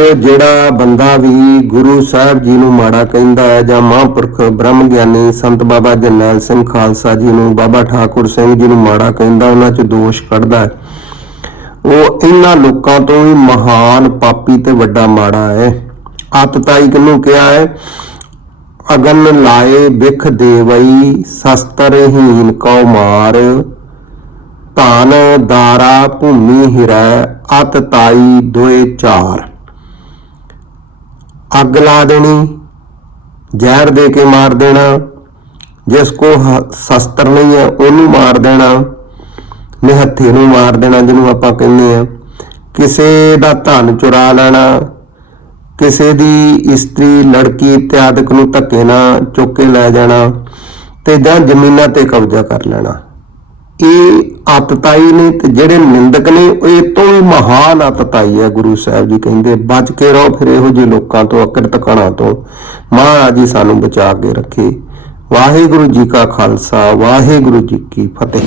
ਜਿਹੜਾ ਬੰਦਾ ਵੀ ਗੁਰੂ ਸਾਹਿਬ ਜੀ ਨੂੰ ਮਾੜਾ ਕਹਿੰਦਾ ਹੈ ਜਾਂ ਮਹਾਂਪੁਰਖ ਬ੍ਰਹਮ ਗਿਆਨੀ ਸੰਤ ਬਾਬਾ ਜਰਨੈਲ ਸਿੰਘ ਖਾਲਸਾ ਜੀ ਨੂੰ ਬਾਬਾ ਠਾਕੁਰ ਸਿੰਘ ਜੀ ਨੂੰ ਮਾੜਾ ਕਹਿੰਦਾ, ਉਹਨਾਂ 'ਚ ਦੋਸ਼ ਕੱਢਦਾ ਹੈ। ਉਹ ਇਹਨਾਂ ਲੋਕਾਂ ਤੋਂ ਵੀ ਮਹਾਨ ਪਾਪੀ ਤੇ ਵੱਡਾ ਮਾੜਾ ਹੈ। ਆਤਤਾਈ ਕਿਹਨੂੰ ਕਿਹਾ ਹੈ? ਅਗਨ ਲਾਏ ਵਿਖ ਦੇਵਈ ਸ਼ਸਤਰਹੀਨ ਕਉ ਮਾਰ। ਧਨ ਦਾਰਾ ਭੂਮੀ ਹਿਰੈ, ਅਤ ਤਾਈ ਦੋਏ ਚਾਰ। ਅੱਗ ਲਾ ਦੇਣੀ, ਜ਼ਹਿਰ ਦੇ ਕੇ ਮਾਰ ਦੇਣਾ, ਜਿਸ ਕੋ ਹ- ਸ਼ਸਤਰ ਨਹੀਂ ਹੈ, ਉਹਨੂੰ ਮਾਰ ਦੇਣਾ, ਨਿਹੱਥੇ ਨੂੰ ਮਾਰ ਦੇਣਾ ਜਿਹਨੂੰ ਆਪਾਂ ਕਹਿੰਦੇ ਆ ਕਿਸੇ ਦਾ ਧਨ ਚੁਰਾ ਲੈਣਾ, ਕਿਸੇ ਦੀ ਇਸਤਰੀ, ਲੜਕੀ ਇਤਿਆਦਿਕ ਨੂੰ ਧੱਕੇ ਨਾਲ ਚੁੱਕ ਕੇ ਲੈ ਜਾਣਾ ਤੇ ਜਾਂ ਜ਼ਮੀਨਾਂ ਤੇ ਕਬਜ਼ਾ ਕਰ ਲੈਣਾ। ਇਹ ਆਤਤਾਈ ਨੇ ਤੇ ਜਿਹੜੇ ਨਿੰਦਕ ਨੇ ਉਹ ਇਹ ਤੋਂ ਵੀ ਮਹਾਨ ਆਤਤਾਈ ਹੈ, ਗੁਰੂ ਸਾਹਿਬ ਜੀ ਕਹਿੰਦੇ, ਬਚ ਕੇ ਰਹੋ ਫਿਰ ਇਹੋ ਜਿਹੇ ਲੋਕਾਂ ਤੋਂ ਅਕਰ ਤਕਣਾ ਤੋਂ। ਮਹਾਰਾਜ ਜੀ ਸਾਨੂੰ ਬਚਾ ਕੇ ਰੱਖੇ। ਵਾਹਿਗੁਰੂ ਜੀ ਕਾ ਖਾਲਸਾ, ਵਾਹਿਗੁਰੂ ਜੀ ਕੀ ਫਤਿਹ।